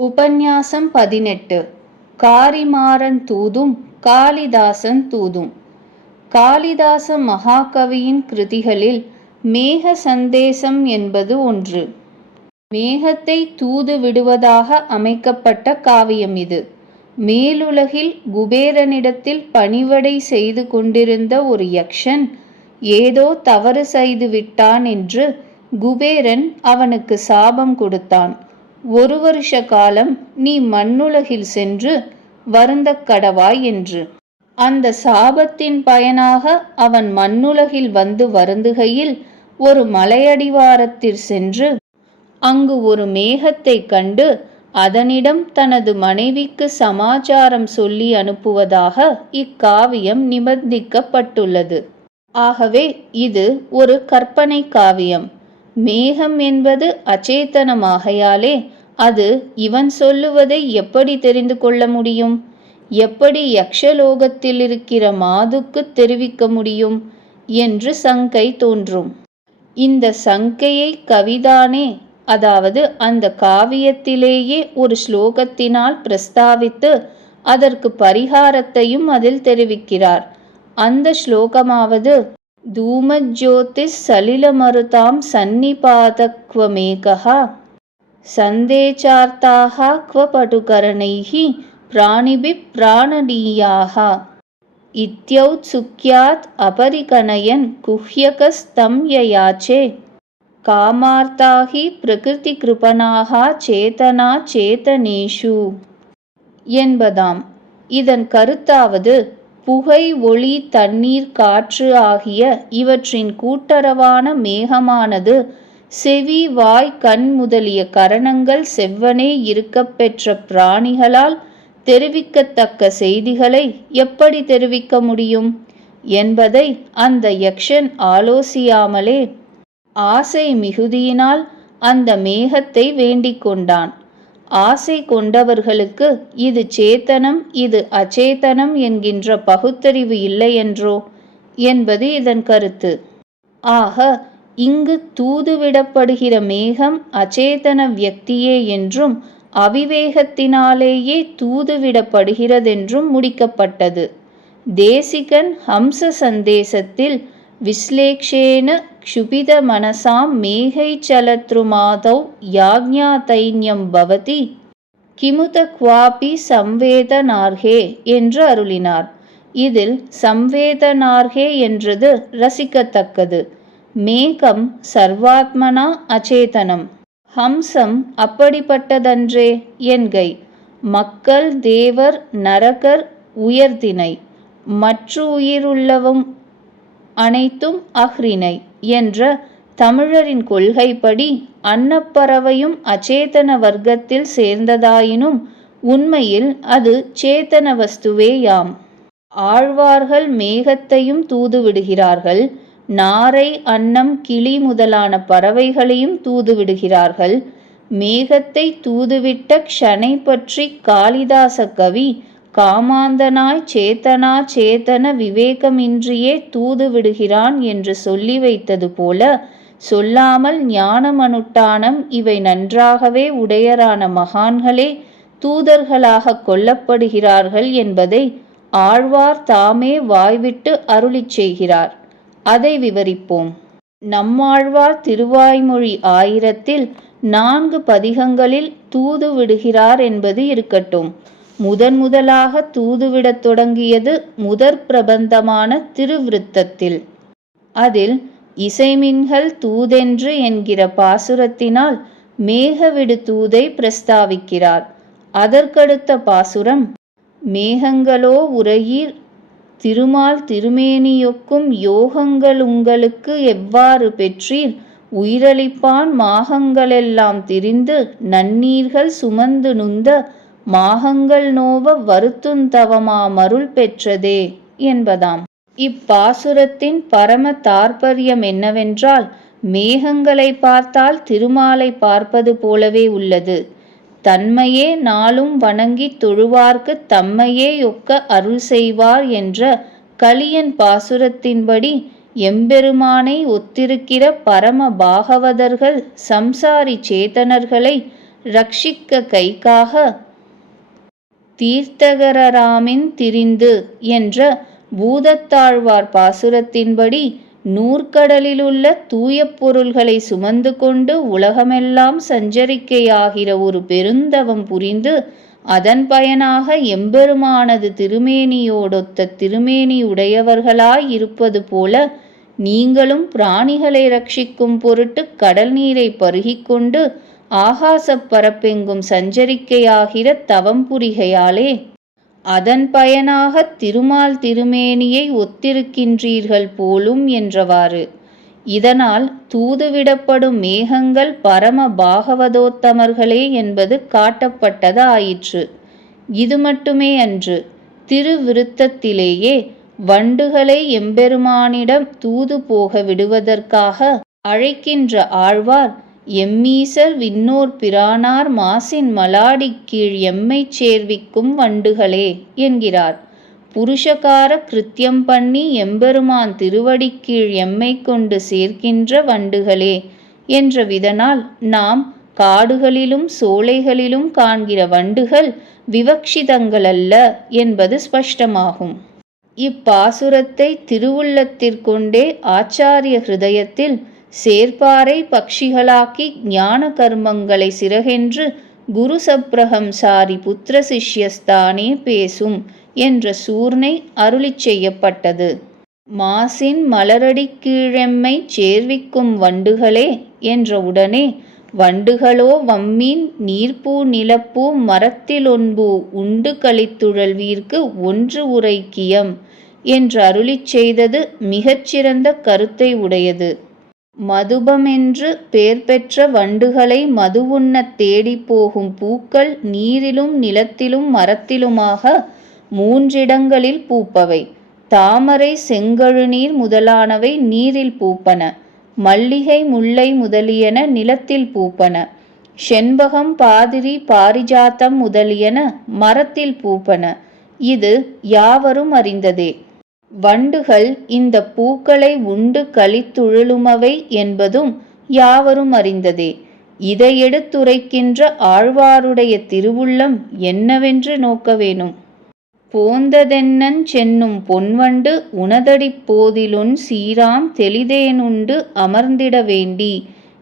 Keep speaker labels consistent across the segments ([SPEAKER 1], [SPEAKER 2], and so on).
[SPEAKER 1] உபன்யாசம் பதினெட்டு. காரிமாறன் தூதும் காளிதாசன் தூதும். காளிதாச மகாகவியின் கிருதிகளில் மேக சந்தேசம் என்பது ஒன்று. மேகத்தை தூது விடுவதாக அமைக்கப்பட்ட காவியம் இது. மேலுலகில் குபேரனிடத்தில் பணிவடை செய்து கொண்டிருந்த ஒரு யக்ஷன் ஏதோ தவறு செய்து விட்டான் என்று குபேரன் அவனுக்கு சாபம் கொடுத்தான். ஒரு வருஷ காலம் நீ மண்ணுலகில் சென்று வருந்த கடவாய் என்று. அந்த சாபத்தின் பயனாக அவன் மண்ணுலகில் வந்து வருந்துகையில் ஒரு மலையடிவாரத்தில் சென்று அங்கு ஒரு மேகத்தைக் கண்டு அதனிடம் தனது மனைவிக்கு சமாச்சாரம் சொல்லி அனுப்புவதாக இக்காவியம் நிபந்திக்கப்பட்டுள்ளது. ஆகவே இது ஒரு கற்பனை காவியம். மேகம் என்பது அச்சேதனமாகையாலே அது இவன் சொல்லுவதை எப்படி தெரிந்து கொள்ள முடியும்? எப்படி யக்ஷலோகத்தில் இருக்கிற மாதுக்கு தெரிவிக்க முடியும்? என்று சங்கை தோன்றும். இந்த சங்கையை கவிதானே அதாவது அந்த காவியத்திலேயே ஒரு ஸ்லோகத்தினால் பிரஸ்தாவித்து அதற்கு பரிகாரத்தையும் அதில் தெரிவிக்கிறார். அந்த ஸ்லோகமாவது தூமஜோதிஸ் சலில மருதாம் சன்னிபாதக்வமேகா सन्देचार्ताः क्व पटुकरणैः प्राणिभिः प्राणनीयाः इत्यौत्सुक्यात् अपरिकनयन् कुह्यकस्तं ययाचे कामार्ता हि प्रकृतिकृपणाः சேதனா சேதனேஷு என்பதாம் இதன் கருத்தாவது புகை ஒளி தண்ணீர் காற்று ஆகிய இவற்றின் கூட்டரவான மேகமானது செவி வாய் கண் முதலிய கரணங்கள் செவ்வனே இருக்கப் பெற்ற பிராணிகளால் தெரிவிக்கத்தக்க செய்திகளை எப்படி தெரிவிக்க முடியும்? என்பதை அந்த யக்ஷன் ஆலோசியாமலே ஆசை மிகுதியினால் அந்த மேகத்தை வேண்டிக் கொண்டான். ஆசை கொண்டவர்களுக்கு இது சேத்தனம் இது அச்சேதனம் என்கின்ற பகுத்தறிவு இல்லையென்றோ என்பது இதன் கருத்து. ஆக இங்கு தூதுவிடப்படுகிற மேகம் அச்சேதன வியக்தியே என்றும் அவிவேகத்தினாலேயே தூதுவிடப்படுகிறதென்றும் முடிக்கப்பட்டது. தேசிகன் ஹம்ச சந்தேசத்தில் விஸ்லேக்ஷேன க்ஷுபித மனசாம் மேகைச்சலத்ருமாதௌ யாக்ஞாதைன்யம் பவதி கிமுத குவாபி சம்வேதனார்கே என்று அருளினார். இதில் சம்வேதனார்கே என்றது ரசிக்கத்தக்கது. மேகம் சர்வாத்மனா அச்சேதனம். ஹம்சம் அப்படிப்பட்டதன்றே என்கை. மக்கள் தேவர் நரகர் உயர்தினை மற்ற உயிருள்ளவும் அனைத்தும் அஹ்ரினை என்ற தமிழரின் கொள்கைப்படி அன்னப்பறவையும் அச்சேதன வர்க்கத்தில் சேர்ந்ததாயினும் உண்மையில் அது சேத்தன வஸ்துவேயாம். ஆழ்வார்கள் மேகத்தையும் தூதுவிடுகிறார்கள். நாரை அன்னம் கிளி முதலான பறவைகளையும் தூதுவிடுகிறார்கள். மேகத்தை தூதுவிட்ட க்ஷனை பற்றி காளிதாச கவி காமாந்தனாய் சேத்தனா சேத்தன விவேகமின்றியே தூதுவிடுகிறான் என்று சொல்லி வைத்தது போல சொல்லாமல் ஞானமனுட்டானம் இவை நன்றாகவே உடையரான மகான்களே தூதர்களாக கொல்லப்படுகிறார்கள் என்பதை ஆழ்வார் தாமே வாய்விட்டு அருளிச் செய்கிறார். அதை விவரிப்போம். நம்மாழ்வார் திருவாய்மொழி ஆயிரத்தில் நான்கு பதிகங்களில் தூது விடுகிறார் என்பது இருக்கட்டும். முதன் முதலாக தூதுவிடத் தொடங்கியது முதற் பிரபந்தமான திருவிருத்தத்தில். அதில் இசைமின்கள் தூதென்று என்கிற பாசுரத்தினால் மேகவிடு தூதை பிரஸ்தாவிக்கிறார். அதற்கடுத்த பாசுரம் மேகங்களோ உரையீர் திருமால் திருமேனியொக்கும் யோகங்கள் உங்களுக்கு எவ்வாறு பெற்றீர்? உயிரளிப்பான் மாகங்களெல்லாம் திரிந்து நன்னீர்கள் சுமந்து நுந்த மாகங்கள் நோவ வருத்துந்தவமா மருள் பெற்றதே என்பதாம். இப்பாசுரத்தின் பரம தாற்பயம் என்னவென்றால் மேகங்களை பார்த்தால் திருமாலை பார்ப்பது போலவே உள்ளது. தன்மையே நாளும் வணங்கி தொழுவார்க்கு தம்மையே ஒக்க அருள் செய்வார் என்ற கலியன் பாசுரத்தின்படி எம்பெருமானை ஒத்திருக்கிற பரம பாகவதர்கள் சம்சாரி சேதனர்களை ரட்சிக்க கைக்காக தீர்த்தகரராமின் திரிந்து என்ற பூதத்தாழ்வார் பாசுரத்தின்படி நூற்கடலிலுள்ள தூய பொருள்களை சுமந்து கொண்டு உலகமெல்லாம் சஞ்சரிக்கையாகிற ஒரு பெருந்தவம் புரிந்து அதன் பயனாக எம்பெருமானது திருமேனியோடொத்த திருமேனி உடையவர்களாய் இருப்பது போல நீங்களும் பிராணிகளை ரட்சிக்கும் பொருட்டு கடல் நீரை பருகிக்கொண்டு ஆகாசப் பரப்பெங்கும் சஞ்சரிக்கையாகிற தவம் புரிகையாலே அதன் பயனாக திருமால் திருமேனியை ஒத்திருக்கின்றீர்கள் போலும் என்றவாறு. இதனால் தூதுவிடப்படும் மேகங்கள் பரம பாகவதோத்தமர்களே என்பது காட்டப்பட்டது ஆயிற்று இது மட்டுமே அன்று. திருவிருத்தத்திலேயே வண்டுகளை எம்பெருமானிடம் தூது போக விடுவதற்காக அழைக்கின்ற ஆழ்வார் எம்மீசர் விண்ணோர் பிரானார் மாசின் மலாடி கீழ் எம்மைச் சேர்விக்கும் வண்டுகளே என்கிறார். புருஷகார கிருத்தியம் பண்ணி எம்பெருமான் திருவடிக்கீழ் எம்மை கொண்டு சேர்க்கின்ற வண்டுகளே என்ற விதனால் நாம் காடுகளிலும் சோலைகளிலும் காண்கிற வண்டுகள் விவக்ஷிதங்களல்ல என்பது ஸ்பஷ்டமாகும். இப்பாசுரத்தை திருவுள்ளத்திற்கொண்டே ஆச்சாரிய ஹிருதயத்தில் சேர்ப்பாரை பக்ஷிகளாக்கி ஞான கர்மங்களை சிறகென்று குரு சப்ரஹம்சாரி புத்திர சிஷ்யஸ்தானே பேசும் என்ற சூர்ணை அருளிச் செய்யப்பட்டது. மாசின் மலரடி கீழெம்மை சேர்விக்கும் வண்டுகளே என்ற உடனே வண்டுகளோ வம்மீன் நீர்ப்பூ நிலப்பூ மரத்திலொன்பு உண்டு கழித்துழல்வீர்க்கு ஒன்று உரைக்கியம் என்று அருளிச் செய்தது மிகச்சிறந்த கருத்தை உடையது. மதுபமென்று பேர் பெற்ற வண்டுகளை மதுவுண்ணத் தேடிப் போகும் பூக்கள் நீரிலும் நிலத்திலும் மரத்திலுமாக மூன்றிடங்களில் பூப்பவை. தாமரை செங்கழுநீர் முதலானவை நீரில் பூப்பன. மல்லிகை முல்லை முதலியன நிலத்தில் பூப்பன. செண்பகம் பாதிரி பாரிஜாத்தம் முதலியன மரத்தில் பூப்பன. இது யாவரும் அறிந்ததே. வண்டுகள் இந்த பூக்களை உண்டு கழித்துழலுமவை என்பதும் யாவரும் அறிந்ததே. இதையெடுத்துரைக்கின்ற ஆழ்வாருடைய திருவுள்ளம் என்னவென்று நோக்க வேணும். போந்ததென்னஞ் சென்னும் பொன்வண்டு உனதடிப் போதிலுன் சீராம் தெளிதேனுண்டு அமர்ந்திட வேண்டி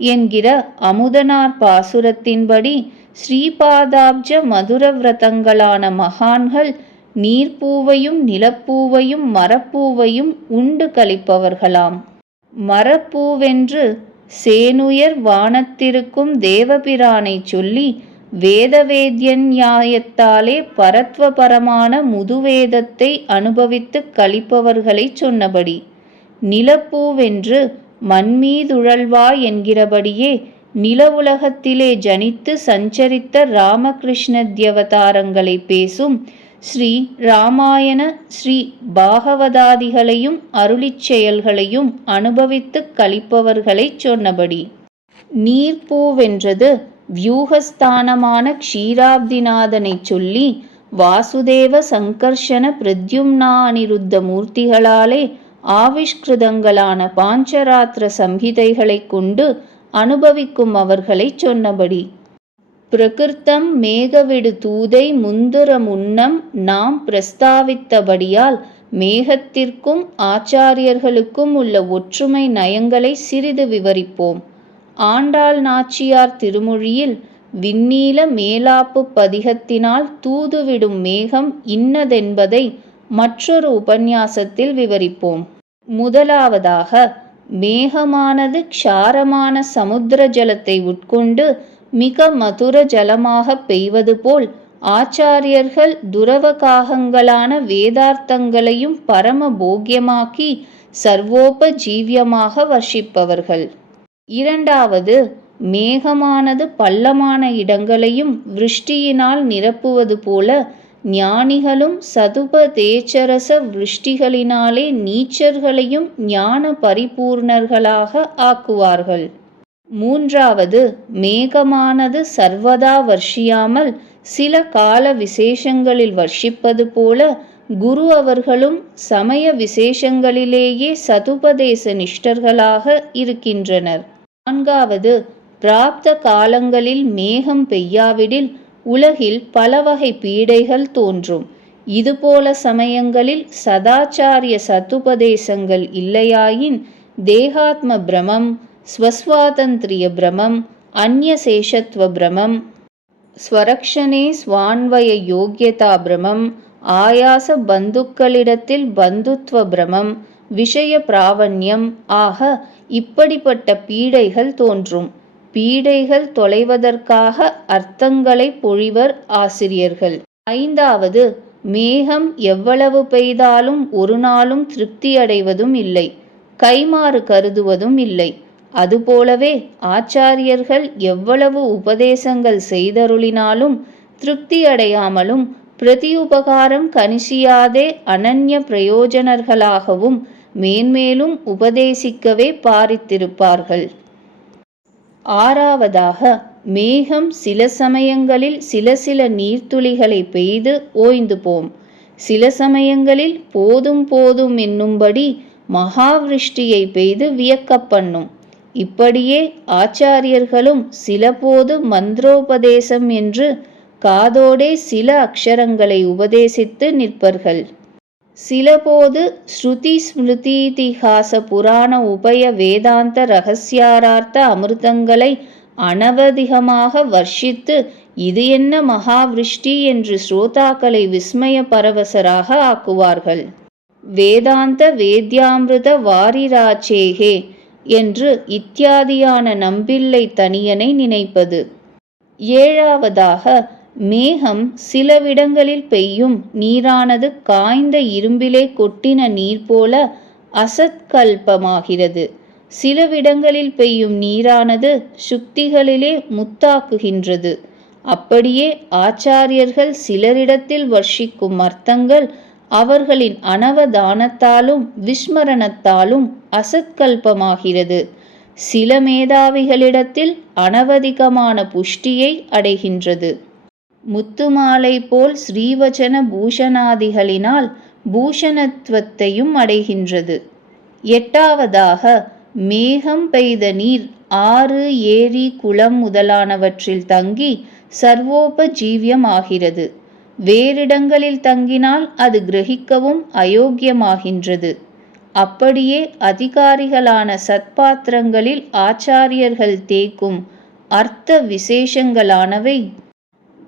[SPEAKER 1] என்கிற அமுதனார் பாசுரத்தின்படி ஸ்ரீபாதாப்ஜ மதுரவிரதங்களான மகான்கள் நீர்ப்பூவையும் நிலப்பூவையும் மரப்பூவையும் உண்டு கழிப்பவர்களாம். மரப்பூவென்று சேனுயர் வானத்திருக்கும் தேவபிரானை சொல்லி வேதவேத்யநியாயத்தாலே பரத்வபரமான முதுவேதத்தை அனுபவித்துக் கழிப்பவர்களை சொன்னபடி நிலப்பூவென்று மண்மீதுழல்வா என்கிறபடியே நில உலகத்திலே ஜனித்து சஞ்சரித்த ராமகிருஷ்ண ராமகிருஷ்ணத்யவதாரங்களை பேசும் ஸ்ரீ ராமாயண ஸ்ரீ பாகவதாதிகளையும் அருளிச் செயல்களையும் அனுபவித்துக் கழிப்பவர்களைச் சொன்னபடி. நீர்ப்பூவென்றது வியூகஸ்தானமான க்ஷீராப்திநாதனைச் சொல்லி வாசுதேவ சங்கர்ஷண பிரத்யும்னா அனிருத்த மூர்த்திகளாலே ஆவிஷ்கிருதங்களான பாஞ்சராத்திர சம்ஹிதைகளைக் கொண்டு அனுபவிக்கும் அவர்களைச் சொன்னபடி. பிரகிருத்தம் மேகவிடு தூதை முந்துர முன்னம் நாம் பிரஸ்தாவித்தபடியால் மேகத்திற்கும் ஆச்சாரியர்களுக்கும் உள்ள ஒற்றுமை நயங்களை சிறிது விவரிப்போம். ஆண்டாள் நாச்சியார் திருமொழியில் விண்ணீல மேலாப்பு பதிகத்தினால் தூதுவிடும் மேகம் இன்னதென்பதை மற்றொரு உபன்யாசத்தில் விவரிப்போம். முதலாவதாக மேகமானது க்ஷாரமான சமுத்திர ஜலத்தை உட்கொண்டு மிக மதுர ஜலமாகப் பெய்வது போல் ஆச்சாரியர்கள் துரவகாகங்களான வேதார்த்தங்களையும் பரம போக்கியமாக்கி சர்வோபஜீவியமாக வர்ஷிப்பவர்கள். இரண்டாவது மேகமானது பள்ளமான இடங்களையும் விருஷ்டியினால் நிரப்புவது போல ஞானிகளும் சதுபதேச்சரச விருஷ்டிகளினாலே நீச்சர்களையும் ஞான பரிபூர்ணர்களாக ஆக்குவார்கள். மூன்றாவது மேகமானது சர்வதா வர்ஷியாமல் சில கால விசேஷங்களில் வர்ஷிப்பது போல குரு அவர்களும் சமய விசேஷங்களிலேயே சதுபதேச நிஷ்டர்களாக இருக்கின்றனர். நான்காவது பிராப்த காலங்களில் மேகம் பெய்யாவிடில் உலகில் பலவகை பீடைகள் தோன்றும். இதுபோல சமயங்களில் சதாச்சாரிய சத்துபதேசங்கள் இல்லையாயின் தேகாத்ம பிரமம் ஸ்வஸ்வாதந்திரிய பிரமம் அந்நியசேஷத்துவ பிரமம் ஸ்வரக்ஷனே ஸ்வான்வய யோக்கியதா பிரமம் ஆயாச பந்துக்களிடத்தில் பந்துத்வ பிரமம் விஷய பிராவண்யம் ஆக இப்படிப்பட்ட பீடைகள் தோன்றும். பீடைகள் தொலைவதற்காக அர்த்தங்களை பொழிவர் ஆசிரியர்கள். ஐந்தாவது மேகம் எவ்வளவு பெய்தாலும் ஒரு நாளும் திருப்தி அடைவதும் இல்லை. கைமாறு கருதுவதும் இல்லை. அதுபோலவே ஆச்சாரியர்கள் எவ்வளவு உபதேசங்கள் செய்தருளினாலும் திருப்தியடையாமலும் பிரதியுபகாரம் கணிசியாதே அனன்ய பிரயோஜனர்களாகவும் மேன்மேலும் உபதேசிக்கவே பாரித்திருப்பார்கள். ஆறாவதாக மேகம் சில சமயங்களில் சில சில நீர்த்துளிகளை பெய்து ஓய்ந்து போம் சில சமயங்களில் போதும் போதும் என்னும்படி மகாவிருஷ்டியை பெய்து வியக்கப்பண்ணும் இப்படியே ஆச்சாரியர்களும் சிலபோது மந்திரோபதேசம் என்று காதோடே சில அக்ஷரங்களை உபதேசித்து நிற்பர்கள். சிலபோது ஸ்ருதி ஸ்மிருதிதிஹாச புராண உபய வேதாந்த ரகசியாரார்த்த அமிர்தங்களை அனவதிகமாக வர்ஷித்து இது என்ன மகாவிருஷ்டி என்று ஸ்ரோதாக்களை விஸ்மய பரவசராக ஆக்குவார்கள். வேதாந்த வேத்யாமிருத வாரிராச்சேகே என்று இத்தியாதியான நம்பில்லை தனியனை நினைப்பது. ஏழாவதாக மேகம் சிலவிடங்களில் பெய்யும் நீரானது காய்ந்த இரும்பிலே கொட்டின நீர் போல அசத்கல்பமாகிறது சிலவிடங்களில் பெய்யும் நீரானது சுக்திகளிலே முத்தாக்குகின்றது. அப்படியே ஆச்சாரியர்கள் சிலரிடத்தில் வர்ஷிக்கும் அர்த்தங்கள் அவர்களின் அனவதானத்தாலும் விஸ்மரணத்தாலும் அசத்கல்பமாகிறது. சில மேதாவிகளிடத்தில் அனவதிகமான புஷ்டியை அடைகின்றது. முத்துமாலை போல் ஸ்ரீவச்சன பூஷணாதிகளினால் பூஷணத்துவத்தையும் அடைகின்றது. எட்டாவதாக மேகம் பெய்த நீர் ஆறு ஏரி குளம் முதலானவற்றில் தங்கி சர்வோபஜீவியமாகிறது. வேறிடங்களில் தங்கினால் அது கிரகிக்கவும் அயோக்கியமாகின்றது. அப்படியே அதிகாரிகளான சத்பாத்திரங்களில் ஆச்சாரியர்கள் தேக்கும் அர்த்த விசேஷங்களானவை.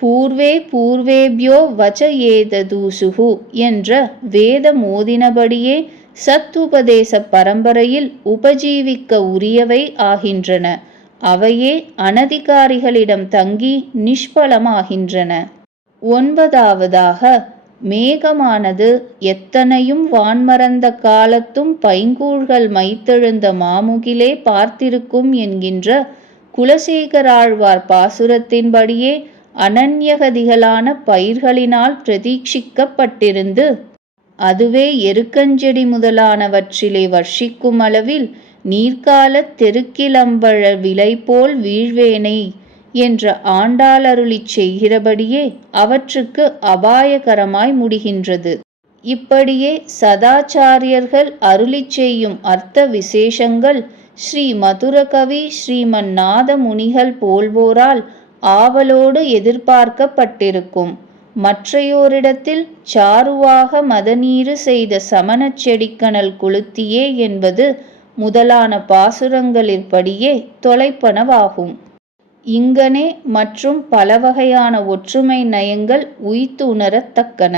[SPEAKER 1] பூர்வே பூர்வேபியோ வச்ச ஏததூசுகு என்ற வேத மோதினபடியே சத்துபதேச பரம்பரையில் உபஜீவிக்க உரியவை ஆகின்றன. அவையே அனதிகாரிகளிடம் தங்கி நிஷ்பலமாகின்றன. ஒன்பதாவதாக மேகமானது எத்தனையும் வான்மறந்த காலத்தும் பைங்கூழ்கள் மைத்தெழுந்த மாமுகிலே பார்த்திருக்கும் என்கின்ற குலசேகராழ்வார் பாசுரத்தின்படியே அனன்யகதிகளான பயிர்களினால் பிரதீட்சிக்கப்பட்டிருந்து அதுவே எருக்கஞ்செடி முதலானவற்றிலே வர்ஷிக்கும் அளவில் நீர்க்கால தெருக்கிலம்பழ விலை போல் வீழ்வேனை என்ற ஆண்டாளருளிச் செய்கிறபடியே அவற்றுக்கு அபாயகரமாய் முடிகின்றது. இப்படியே சதாச்சாரியர்கள் அருளிச் செய்யும் அர்த்த விசேஷங்கள் ஸ்ரீ மதுரகவி ஸ்ரீமன் நாத முனிகள் போல்வோரால் ஆவலோடு எதிர்பார்க்கப்பட்டிருக்கும். மற்றையோரிடத்தில் சாருவாக மதநீறு செய்த சமணச் செடிக்கணல் குளுத்தியே என்பது முதலான பாசுரங்களிற்படியே தொலைப்பனவாகும். இங்கனே மற்றும் பலவகையான ஒற்றுமை நயங்கள் உய்த்து உணரத்தக்கன